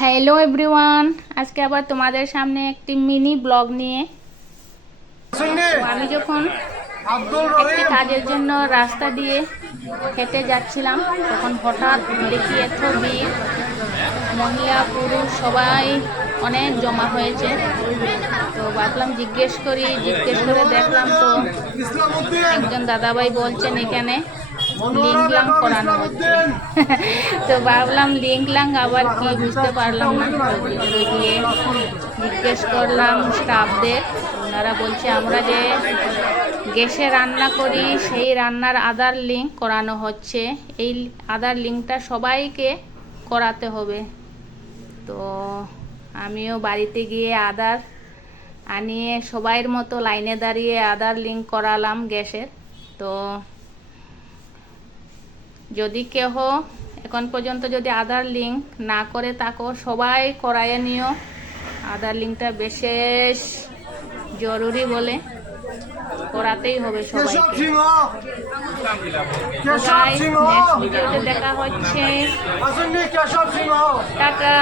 Hello everyone, আজকে আবার তোমাদের সামনে একটি মিনি ব্লগ নিয়ে। তো আমি যখন একটি কাজের জন্য রাস্তা দিয়ে হেঁটে যাচ্ছিলাম, তখন হঠাৎ দেখি এত ভিড়, মহিলা পুরুষ সবাই অনেক জমা হয়েছে। তো ভাবলাম জিজ্ঞেস করে দেখলাম তো একজন দাদাভাই বলছেন এখানে লিঙ্ক লাং করানো হচ্ছে। তো ভাবলাম লিঙ্ক লাং আবার কি, বুঝতে পারলাম না। তো ভিতরে গিয়ে জিজ্ঞেস করলাম স্টাফদের, ওনারা বলছে আমরা যে গ্যাসে রান্না করি সেই রান্নার আধার লিঙ্ক করানো হচ্ছে। এই আধার লিঙ্কটা সবাইকে করাতে হবে। তো আমিও বাড়িতে গিয়ে আধার আনিয়ে সবাইয়ের মতো লাইনে দাঁড়িয়ে আধার লিঙ্ক করালাম গ্যাসের। তো যদি কেহ এখন পর্যন্ত যদি আধার লিঙ্ক না করে থাকো, সবাই করাইয়ে নিও। আধার লিঙ্কটা বিশেষ জরুরি বলে করাতেই হবে সবাইকে। নেক্সট ভিডিওতে দেখা হচ্ছে। টাটা।